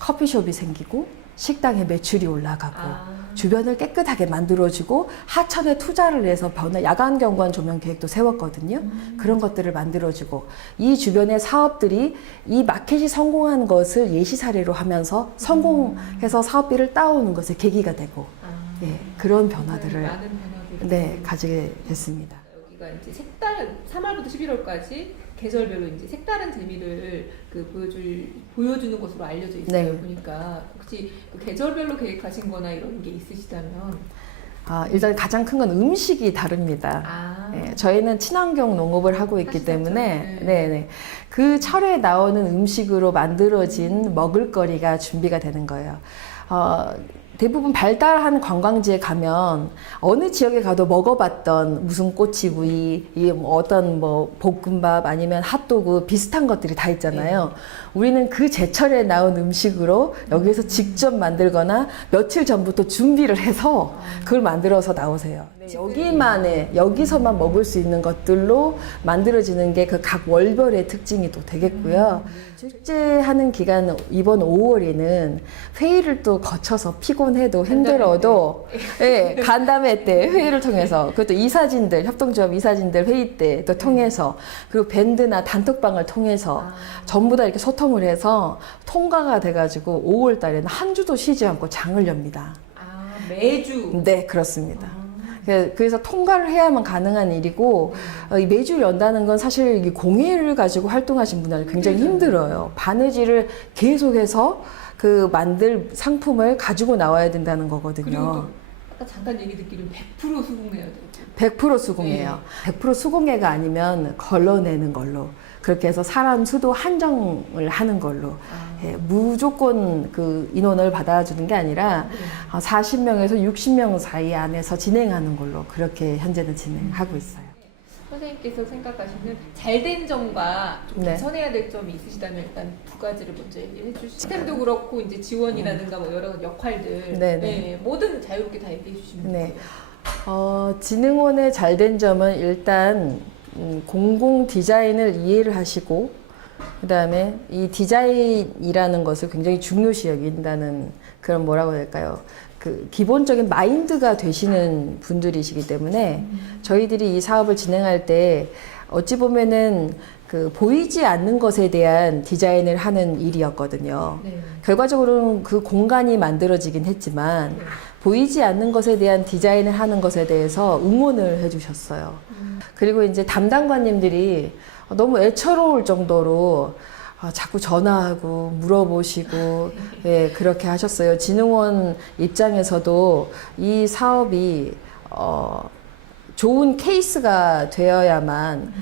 커피숍이 생기고 식당의 매출이 올라가고 아. 주변을 깨끗하게 만들어주고 하천에 투자를 해서 야간 경관 조명 계획도 세웠거든요. 그런 것들을 만들어주고 이 주변의 사업들이 이 마켓이 성공한 것을 예시 사례로 하면서 성공해서 사업비를 따오는 것의 계기가 되고 예, 그런 변화들을 많은 변화들을 네, 가지게 됐습니다. 여기가 이제 색다른 3월부터 11월까지 계절별로 이제 색다른 재미를 보여주는 것으로 알려져 있어요. 네. 보니까 혹시 그 계절별로 계획하신 거나 이런 게 있으시다면 일단 가장 큰 건 음식이 다릅니다. 예, 저희는 친환경 농업을 하고 있기 때문에 네, 그 철에 나오는 음식으로 만들어진 먹을거리가 준비가 되는 거예요. 대부분 발달한 관광지에 가면 어느 지역에 가도 먹어봤던 무슨 꼬치구이, 어떤 볶음밥 아니면 핫도그 비슷한 것들이 다 있잖아요. 우리는 그 제철에 나온 음식으로 여기서 직접 만들거나 며칠 전부터 준비를 해서 그걸 만들어서 나오세요. 여기서만 먹을 수 있는 것들로 만들어지는 게 그 각 월별의 특징이 또 되겠고요. 축제하는 기간 이번 5월에는 회의를 또 거쳐서 피곤해도 힘들어도 간담회 때 회의를 통해서 그것도 이사진들 협동조합 이사진들 회의 때 또 통해서 그리고 밴드나 단톡방을 통해서 전부 다 이렇게 소통을 해서 통과가 돼가지고 5월 달에는 한 주도 쉬지 않고 장을 엽니다. 매주? 네, 그렇습니다. 그래서 통과를 해야만 가능한 일이고 매주 연다는 건 사실 이 공예를 가지고 활동하신 분들 굉장히 힘들어요. 바느질을 계속해서 그 만들 상품을 가지고 나와야 된다는 거거든요. 그리고 또 아까 잠깐 얘기 듣기로는 100% 수긍해야 되고 100% 수긍해요. 100% 수긍해가 아니면 걸러내는 걸로 그렇게 해서 사람 수도 한정을 하는 걸로 무조건 그 인원을 받아주는 게 아니라 40명에서 60명 사이 안에서 진행하는 걸로 그렇게 현재는 진행하고 있어요. 선생님께서 생각하시는 잘된 점과 좀 네. 개선해야 될 점이 있으시다면 일단 두 가지를 먼저 얘기해 주시죠. 시스템도 그렇고 이제 지원이라든가 뭐 여러 역할들 뭐든 자유롭게 다 얘기해 주시면 돼요. 진흥원의 잘된 점은 일단 공공 디자인을 이해를 하시고 그 다음에 이 디자인이라는 것을 굉장히 중요시 여긴다는 그런 뭐라고 해야 될까요? 그 기본적인 마인드가 되시는 분들이시기 때문에 저희들이 이 사업을 진행할 때 어찌 보면은 그 보이지 않는 것에 대한 디자인을 하는 일이었거든요. 결과적으로는 그 공간이 만들어지긴 했지만 보이지 않는 것에 대한 디자인을 하는 것에 대해서 응원을 해주셨어요. 그리고 이제 담당관님들이 너무 애처로울 정도로 자꾸 전화하고 물어보시고 그렇게 하셨어요. 진흥원 입장에서도 이 사업이 좋은 케이스가 되어야만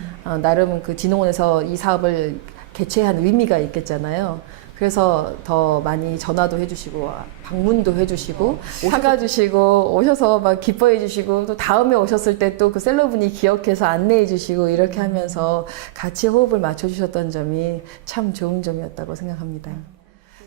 나름 그 진흥원에서 이 사업을 개최한 의미가 있겠잖아요. 그래서 더 많이 전화도 해주시고 방문도 해주시고 사가주시고 오셔서 막 기뻐해 주시고 또 다음에 오셨을 때 또 그 셀러분이 기억해서 안내해 주시고 이렇게 하면서 같이 호흡을 맞춰주셨던 점이 참 좋은 점이었다고 생각합니다.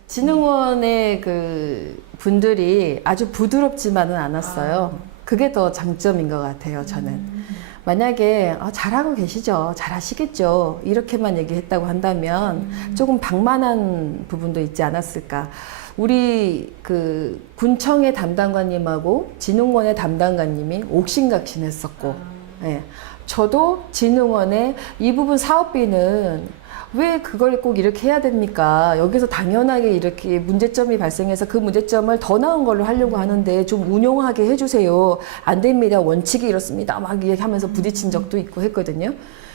진흥원의 그 분들이 아주 부드럽지만은 않았어요. 그게 더 장점인 것 같아요, 저는. 만약에 잘하고 계시죠, 잘하시겠죠 이렇게만 얘기했다고 한다면 조금 방만한 부분도 있지 않았을까. 우리 그 군청의 담당관님하고 진흥원의 담당관님이 옥신각신했었고 저도 진흥원의 이 부분 사업비는 왜 그걸 꼭 이렇게 해야 됩니까? 여기서 당연하게 이렇게 문제점이 발생해서 그 문제점을 더 나은 걸로 하려고 하는데 좀 운용하게 해주세요. 안 됩니다. 원칙이 이렇습니다. 막 얘기하면서 부딪힌 적도 있고 했거든요.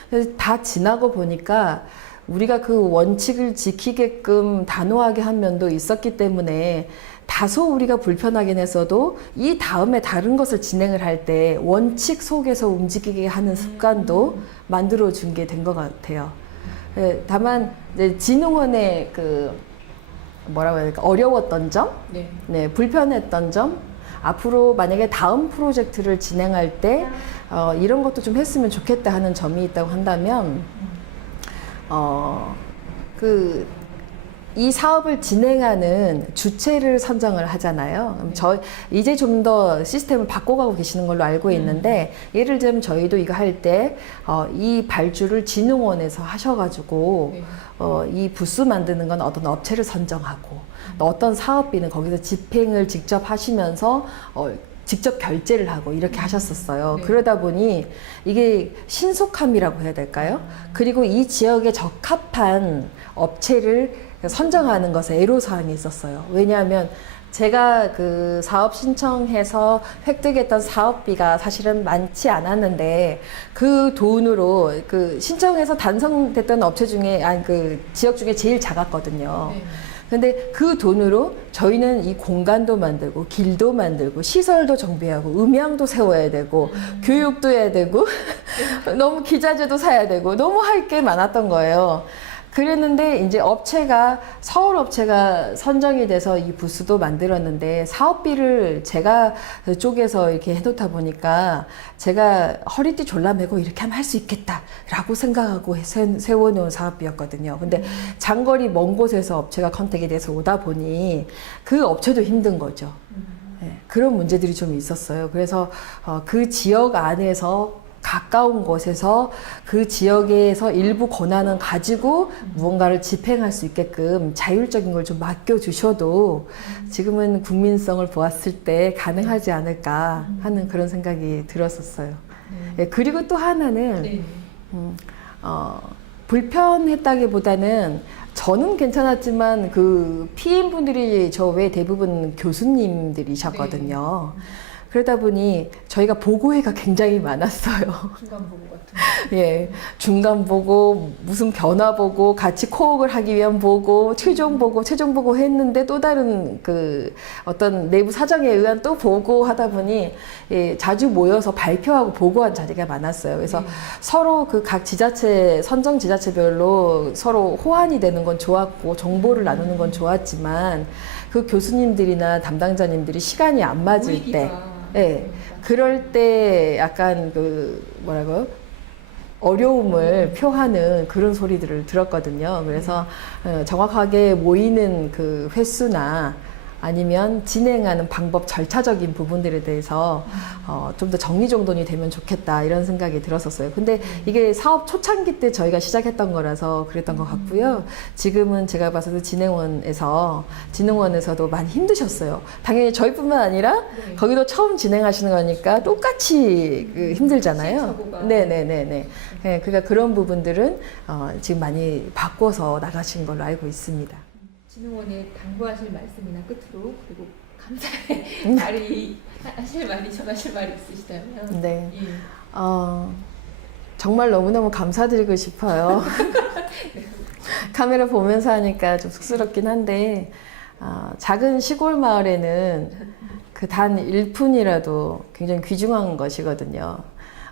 그래서 다 지나고 보니까 우리가 그 원칙을 지키게끔 단호하게 한 면도 있었기 때문에 다소 우리가 불편하긴 했어도 이 다음에 다른 것을 진행을 할 때 원칙 속에서 움직이게 하는 습관도 만들어준 게 된 것 같아요. 다만 이제 진흥원의 그 뭐라고 해야 될까 어려웠던 점, 불편했던 점, 앞으로 만약에 다음 프로젝트를 진행할 때 이런 것도 좀 했으면 좋겠다 하는 점이 있다고 한다면 그 이 사업을 진행하는 주체를 선정을 하잖아요. 그럼 이제 좀 더 시스템을 바꿔가고 계시는 걸로 알고 있는데, 예를 들면 저희도 이거 할 때, 이 발주를 진흥원에서 하셔가지고, 네. 이 부스 만드는 건 어떤 업체를 선정하고, 또 어떤 사업비는 거기서 집행을 직접 하시면서, 직접 결제를 하고 이렇게 하셨었어요. 네. 그러다 보니 이게 신속함이라고 해야 될까요? 그리고 이 지역에 적합한 업체를 선정하는 것에 애로사항이 있었어요. 왜냐하면 제가 그 사업 신청해서 획득했던 사업비가 사실은 많지 않았는데, 그 돈으로 그 신청해서 단성됐던 업체 중에, 아니 그 지역 중에 제일 작았거든요. 네. 근데 그 돈으로 저희는 이 공간도 만들고 길도 만들고 시설도 정비하고 음향도 세워야 되고 교육도 해야 되고 너무 기자재도 사야 되고 너무 할 게 많았던 거예요. 그랬는데 이제 서울 업체가 선정이 돼서 이 부스도 만들었는데, 사업비를 제가 쪽에서 이렇게 해놓다 보니까 제가 허리띠 졸라매고 이렇게 하면 할 수 있겠다라고 생각하고 세워놓은 사업비였거든요. 근데 장거리 먼 곳에서 업체가 컨택이 돼서 오다 보니 그 업체도 힘든 거죠. 네, 그런 문제들이 좀 있었어요. 그래서 그 지역 안에서 가까운 곳에서 그 지역에서 일부 권한은 가지고 무언가를 집행할 수 있게끔 자율적인 걸 좀 맡겨주셔도 지금은 국민성을 보았을 때 가능하지 않을까 하는 그런 생각이 들었었어요. 예, 그리고 또 하나는 네. 불편했다기보다는 저는 괜찮았지만 그 피임분들이 저 외 대부분 교수님들이셨거든요. 그러다 보니 저희가 보고회가 굉장히 많았어요. 중간 보고 같은 거. 예, 중간 보고, 무슨 변화 보고, 같이 코업을 하기 위한 보고, 최종 보고 했는데 또 다른 그 어떤 내부 사정에 의한 또 보고 하다 보니, 예, 자주 모여서 발표하고 보고한 자리가 많았어요. 그래서 서로 그 각 지자체, 선정 지자체별로 서로 호환이 되는 건 좋았고, 정보를 나누는 건 좋았지만, 그 교수님들이나 담당자님들이 시간이 안 맞을 때, 예, 그럴 때 약간 어려움을 표하는 그런 소리들을 들었거든요. 그래서 정확하게 모이는 그 횟수나 아니면 진행하는 방법, 절차적인 부분들에 대해서 좀 더 정리정돈이 되면 좋겠다 이런 생각이 들었었어요. 근데 이게 사업 초창기 때 저희가 시작했던 거라서 그랬던 것 같고요. 지금은 제가 봐서도 진흥원에서도 많이 힘드셨어요. 당연히 저희뿐만 아니라 거기도 처음 진행하시는 거니까 똑같이 힘들잖아요. 시행착오가. 네네네네. 네, 그러니까 그런 부분들은 지금 많이 바꿔서 나가신 걸로 알고 있습니다. 진흥원에 당부하실 말씀이나 끝으로, 그리고 감사의 말이 전하실 말이 있으시다면. 네. 예. 정말 너무너무 감사드리고 싶어요. 카메라 보면서 하니까 좀 쑥스럽긴 한데, 작은 시골 마을에는 그 단 1푼이라도 굉장히 귀중한 것이거든요.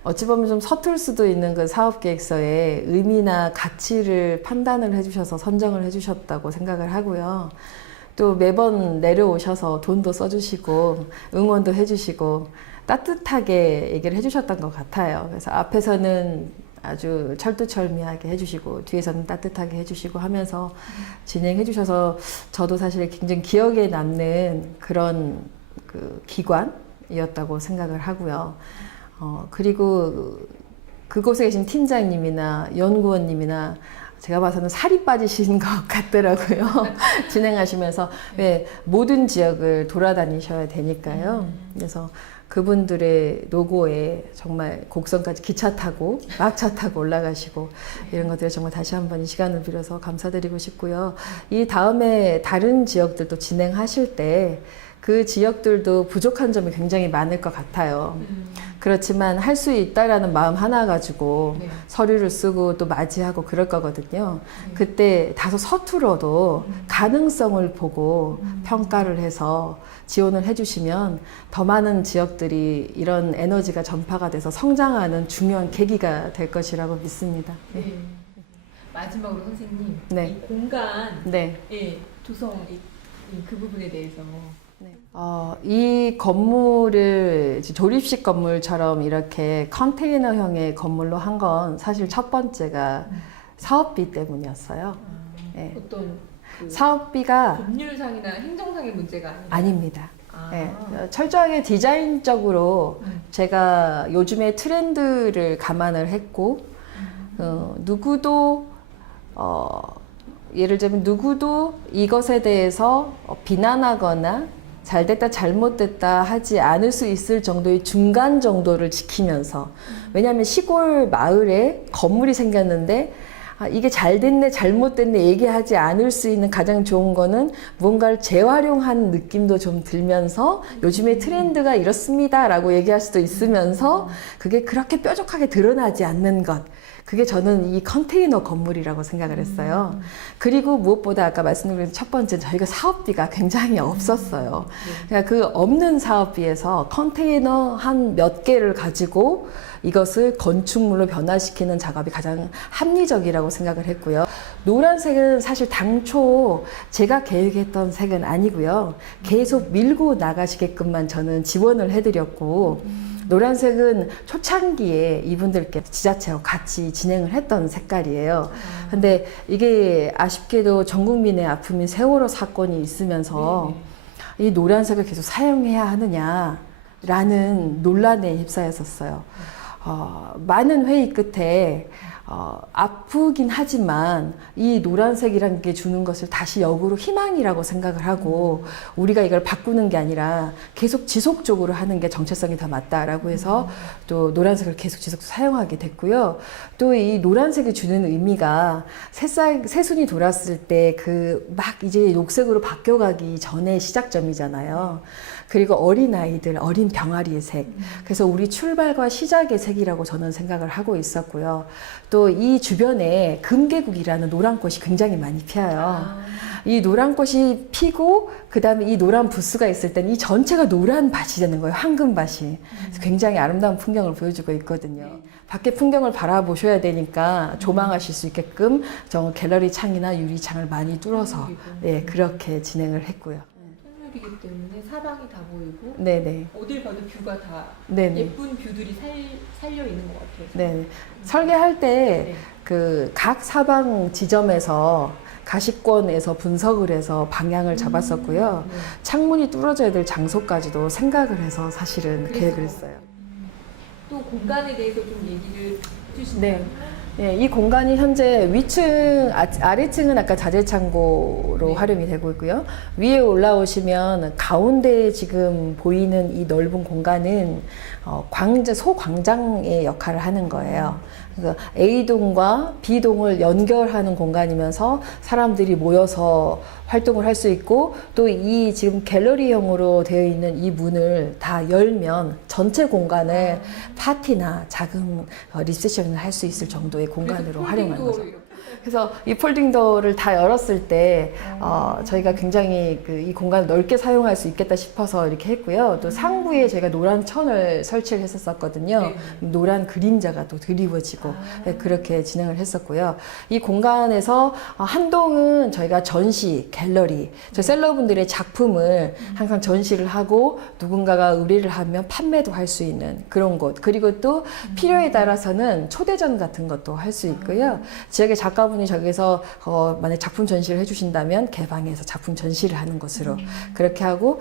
어찌 보면 좀 서툴 수도 있는 그 사업계획서에 의미나 가치를 판단을 해주셔서 선정을 해주셨다고 생각을 하고요. 또 매번 내려오셔서 돈도 써주시고 응원도 해주시고 따뜻하게 얘기를 해주셨던 것 같아요. 그래서 앞에서는 아주 철두철미하게 해주시고 뒤에서는 따뜻하게 해주시고 하면서 진행해 주셔서 저도 사실 굉장히 기억에 남는 그런 그 기관이었다고 생각을 하고요. 그리고 그곳에 계신 팀장님이나 연구원님이나 제가 봐서는 살이 빠지신 것 같더라고요. 진행하시면서. 네, 모든 지역을 돌아다니셔야 되니까요. 그래서 그분들의 노고에 정말 곡성까지 기차 타고 막차 타고 올라가시고 이런 것들을 정말 다시 한번 이 시간을 빌어서 감사드리고 싶고요. 이 다음에 다른 지역들도 진행하실 때 그 지역들도 부족한 점이 굉장히 많을 것 같아요. 그렇지만 할 수 있다라는 마음 하나 가지고 네. 서류를 쓰고 또 맞이하고 그럴 거거든요. 그때 다소 서툴어도 가능성을 보고 평가를 해서 지원을 해주시면 더 많은 지역들이 이런 에너지가 전파가 돼서 성장하는 중요한 계기가 될 것이라고 믿습니다. 네. 마지막으로 선생님, 네. 이 공간, 네. 조성 그 부분에 대해서. 이 건물을 이제 조립식 건물처럼 이렇게 컨테이너형의 건물로 한 건 사실 첫 번째가 사업비 때문이었어요. 네. 어떤 그 사업비가 법률상이나 행정상의 문제가 아니라 아닙니다. 아. 네, 철저하게 디자인적으로 제가 요즘의 트렌드를 감안을 했고 누구도 예를 들면 누구도 이것에 대해서 비난하거나 잘됐다 잘못됐다 하지 않을 수 있을 정도의 중간 정도를 지키면서 왜냐하면 시골 마을에 건물이 생겼는데 이게 잘 됐네 잘못됐네 얘기하지 않을 수 있는 가장 좋은 거는 무언가를 재활용한 느낌도 좀 들면서 요즘의 트렌드가 이렇습니다 라고 얘기할 수도 있으면서 그게 그렇게 뾰족하게 드러나지 않는 것 그게 저는 이 컨테이너 건물이라고 생각을 했어요. 그리고 무엇보다 아까 말씀드린 첫 번째 저희가 사업비가 굉장히 없었어요. 그러니까 그 없는 사업비에서 컨테이너 한 몇 개를 가지고 이것을 건축물로 변화시키는 작업이 가장 합리적이라고 생각을 했고요. 노란색은 사실 당초 제가 계획했던 색은 아니고요. 계속 밀고 나가시게끔만 저는 지원을 해드렸고 노란색은 초창기에 이분들께 지자체와 같이 진행을 했던 색깔이에요. 근데 이게 아쉽게도 전 국민의 아픔인 세월호 사건이 있으면서 이 노란색을 계속 사용해야 하느냐라는 논란에 휩싸였었어요. 많은 회의 끝에 아프긴 하지만 이 노란색이라는 게 주는 것을 다시 역으로 희망이라고 생각을 하고 우리가 이걸 바꾸는 게 아니라 계속 지속적으로 하는 게 정체성이 더 맞다라고 해서 또 노란색을 계속 지속 사용하게 됐고요. 또 이 노란색이 주는 의미가 새순이 돌았을 때 그 막 이제 녹색으로 바뀌어가기 전에 시작점이잖아요. 그리고 어린아이들, 어린 병아리의 색. 그래서 우리 출발과 시작의 색이라고 저는 생각을 하고 있었고요. 또 이 주변에 금계국이라는 노란 꽃이 굉장히 많이 피어요. 이 노란 꽃이 피고 그 다음에 이 노란 부스가 있을 때는 이 전체가 노란 밭이 되는 거예요. 황금밭이. 그래서 굉장히 아름다운 풍경을 보여주고 있거든요. 밖에 풍경을 바라보셔야 되니까 조망하실 수 있게끔 저 갤러리 창이나 유리창을 많이 뚫어서 그렇게 진행을 했고요. 이기 때문에 사방이 다 보이고 네네. 어딜 봐도 뷰가 다 네네. 예쁜 뷰들이 살려 있는 것 같아요. 네. 설계할 때 그 각 사방 지점에서 가시권에서 분석을 해서 방향을 잡았었고요. 창문이 뚫어져야 될 장소까지도 생각을 해서 사실은 계획을 했어요. 또 공간에 대해서 좀 얘기를 해주시면 네, 이 공간이 현재 위층, 아래층은 아까 자재창고로 활용이 되고 있고요. 위에 올라오시면 가운데 지금 보이는 이 넓은 공간은 소광장의 역할을 하는 거예요. 그래서 A동과 B동을 연결하는 공간이면서 사람들이 모여서 활동을 할 수 있고 또 이 지금 갤러리형으로 되어 있는 이 문을 다 열면 전체 공간을 파티나 작은 리셉션을 할 수 있을 정도의 공간으로 활용하는 거죠. 그래서 이 폴딩도어를 다 열었을 때 저희가 굉장히 이 공간을 넓게 사용할 수 있겠다 싶어서 이렇게 했고요. 또 상부에 저희가 노란 천을 설치를 했었거든요. 노란 그림자가 또 드리워지고 그렇게 진행을 했었고요. 이 공간에서 한동은 저희가 전시, 갤러리, 저 셀러분들의 작품을 항상 전시를 하고 누군가가 의뢰를 하면 판매도 할 수 있는 그런 곳. 그리고 또 필요에 따라서는 초대전 같은 것도 할 수 있고요. 지역의 작가분이 저기서 만약 작품 전시를 해주신다면 개방해서 작품 전시를 하는 것으로 그렇게 하고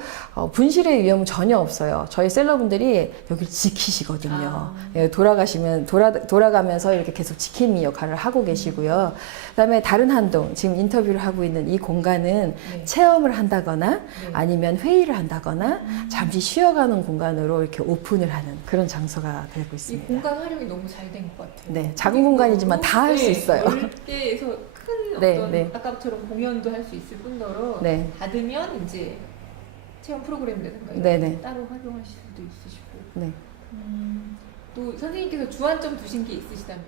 분실의 위험은 전혀 없어요. 저희 셀러분들이 여기를 지키시거든요. 예, 돌아가면서 이렇게 계속 지킴이 역할을 하고 계시고요. 그다음에 다른 한동 지금 인터뷰를 하고 있는 이 공간은 체험을 한다거나 아니면 회의를 한다거나 잠시 쉬어가는 공간으로 이렇게 오픈을 하는 그런 장소가 되고 있습니다. 이 공간 활용이 너무 잘 된 것 같아요. 네, 작은 공간이지만 다 할 수 있어요. 넓게 해서 큰 어떤 아까처럼 공연도 할 수 있을 뿐더러 닫으면 이제 체험 프로그램이라든가 이런 따로 활용하실 수도 있으시고. 또 선생님께서 주안점 두신 게 있으시다면?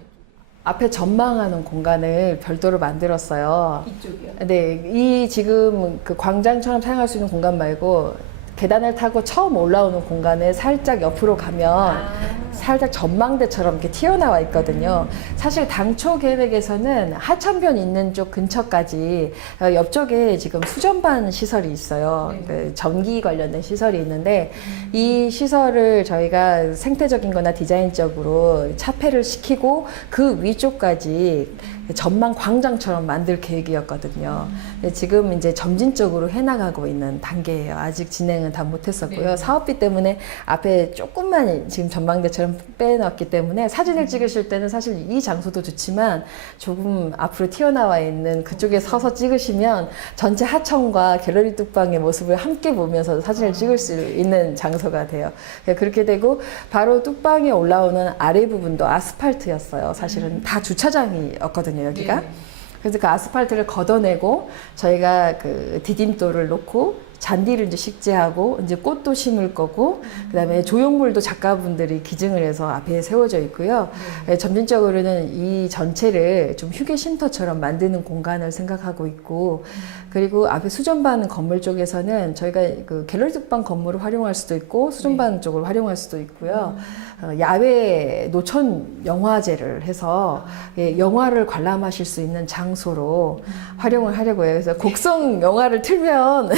앞에 전망하는 공간을 별도로 만들었어요. 이쪽이요? 네, 이 지금 그 광장처럼 사용할 수 있는 공간 말고 계단을 타고 처음 올라오는 공간에 살짝 옆으로 가면 살짝 전망대처럼 이렇게 튀어나와 있거든요. 사실 당초 계획에서는 하천변 있는 쪽 근처까지 옆쪽에 지금 수전반 시설이 있어요. 네. 그 전기 관련된 시설이 있는데 이 시설을 저희가 생태적인 거나 디자인적으로 차폐를 시키고 그 위쪽까지 전망 광장처럼 만들 계획이었거든요. 근데 지금 이제 점진적으로 해나가고 있는 단계예요. 아직 진행은 다 못했었고요. 네. 사업비 때문에 앞에 조금만 지금 전망대처럼 빼놨기 때문에 사진을 찍으실 때는 사실 이 장소도 좋지만 조금 앞으로 튀어나와 있는 그쪽에 서서 찍으시면 전체 하천과 갤러리 뚝방의 모습을 함께 보면서 사진을 찍을 수 있는 장소가 돼요. 그렇게 되고 바로 뚝방에 올라오는 아래 부분도 아스팔트였어요. 사실은 다 주차장이었거든요, 여기가. 네. 그래서 그 아스팔트를 걷어내고 저희가 그 디딤돌을 놓고 잔디를 이제 식재하고 이제 꽃도 심을 거고 그다음에 조형물도 작가분들이 기증을 해서 앞에 세워져 있고요. 네. 점진적으로는 이 전체를 좀 휴게 쉼터처럼 만드는 공간을 생각하고 있고 그리고 앞에 수전반 건물 쪽에서는 저희가 그 갤러리 뚝방 건물을 활용할 수도 있고 수전반 쪽을 활용할 수도 있고요. 야외 노천 영화제를 해서 예, 영화를 관람하실 수 있는 장소로 활용을 하려고 해요. 그래서 곡성 영화를 틀면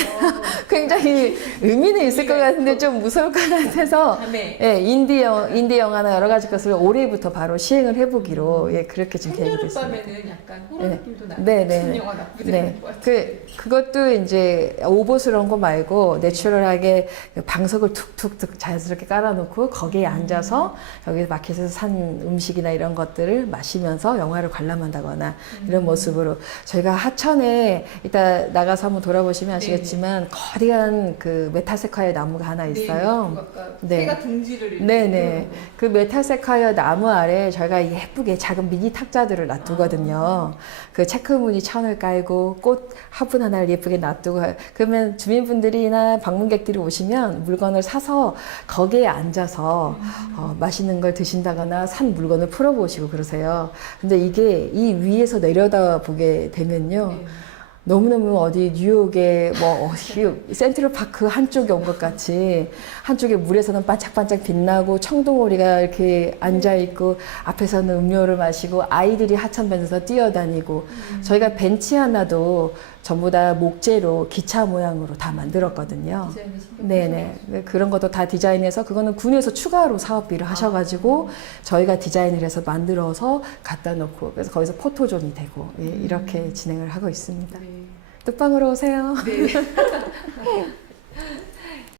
굉장히 의미는 있을 것 같은데 좀 무서울 것 같아서 밤에 예, 인디 영화나 여러 가지 것을 올해부터 바로 시행을 해보기로 예, 그렇게 지금 계획이 됐습니다. 한여름밤에는 약간 호러 네. 느낌도 나고 네, 네. 무슨 영화 나쁘지 네. 않을 것 같아요. 그것도 이제 오버스러운 거 말고 내추럴하게 방석을 툭툭툭 자연스럽게 깔아놓고 거기에 앉아서 여기 마켓에서 산 음식이나 이런 것들을 마시면서 영화를 관람한다거나 이런 모습으로 저희가 하천에 이따 나가서 한번 돌아보시면 아시겠지만 거대한 그 메타세콰이어 나무가 하나 있어요. 네, 아까 네. 새가 둥지를 이렇게 네네. 그 메타세콰이어 나무 아래 저희가 예쁘게 작은 미니 탁자들을 놔두거든요. 그 체크무늬 천을 깔고 꽃 화분 하나를 예쁘게 놔두고 그러면 주민분들이나 방문객들이 오시면 물건을 사서 거기에 앉아서 맛있는 걸 드신다거나 산 물건을 풀어보시고 그러세요. 근데 이게 이 위에서 내려다 보게 되면요. 네. 너무너무 어디 뉴욕의 뭐 어디 센트럴파크 한쪽에 온 것 같이 한쪽에 물에서는 반짝반짝 빛나고 청둥오리가 이렇게 앉아있고 앞에서는 음료를 마시고 아이들이 하천변에서 뛰어다니고 저희가 벤치 하나도 전부 다 목재로 기차 모양으로 다 만들었거든요. 디자인을 신경 네네. 그런 것도 다 디자인해서 그거는 군에서 추가로 사업비를 하셔가지고 저희가 디자인을 해서 만들어서 갖다 놓고 그래서 거기서 포토존이 되고 예, 이렇게 진행을 하고 있습니다. 네. 뚝방으로 오세요. 네.